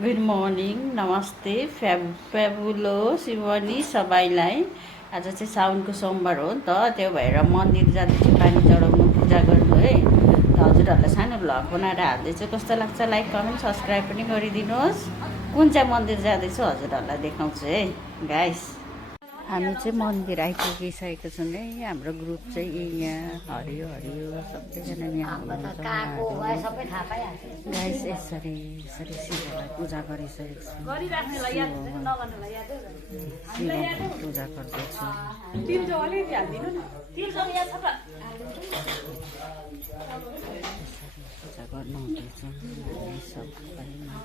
Good morning नमस्ते फ्याबुलो शिवनी सबैलाई। आज चाहिँ साउनको सोमबार हो नि त, त्यो भएर मन्दिर जाँदैछु पानी चढाउनु पूजा गर्नु है। त हजुरहरूलाई सानो भ्लग बनाएर हाल्दैछु, कस्तो लाग्छ लाइक कमेन्ट सब्सक्राइब पनि गरिदिनुहोस्। कुन चाहिँ मन्दिर जाँदैछु हजुरहरूलाई देखाउँछु है गाइस। हामी चाहिँ मन्दिर आइपुगिसकेको छौँ है। हाम्रो ग्रुप चाहिँ यहाँ हरियो हरियो सबैजना यहाँ हुनुहुन्छ गाइस। यसरी यसरी शिवलाई पूजा गरिसकेको छु। शिवलाई पूजा गर्दैछु। पूजा गर्नुहुँदैछ सबैमा।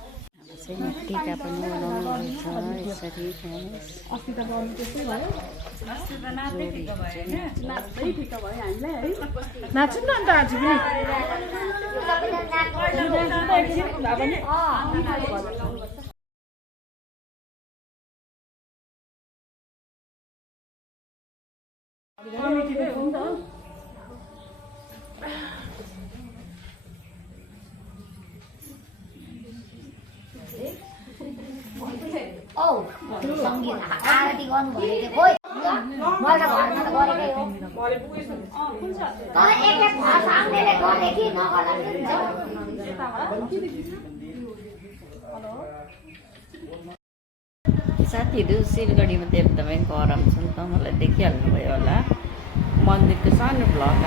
चाहिँ टिका पनि बनाउनु रहेछ यसरी अस्ति त गर्नु त्यस्तै भयो। अस्ति त नाच्दै ठिक भयो हैन, नाच्दै ठिक भयो हामीलाई है। नाच्नु न अन्त आज पनि। सङ्गीत आरती गर्नुभएको थियो खोइ मैले त घरमा त गरेकै हो तर एक सामनेले गरे कि नगर्दा साथीहरू सिलगढीमा त एकदमै गरम छ नि त, मलाई देखिहाल्नुभयो होला। मन्दिरको सानो भ्लग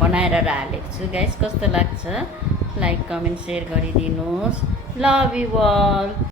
बनाएर हालेको छु गाइस। कस्तो लाग्छ लाइक कमेन्ट सेयर गरिदिनुहोस्। Love you all.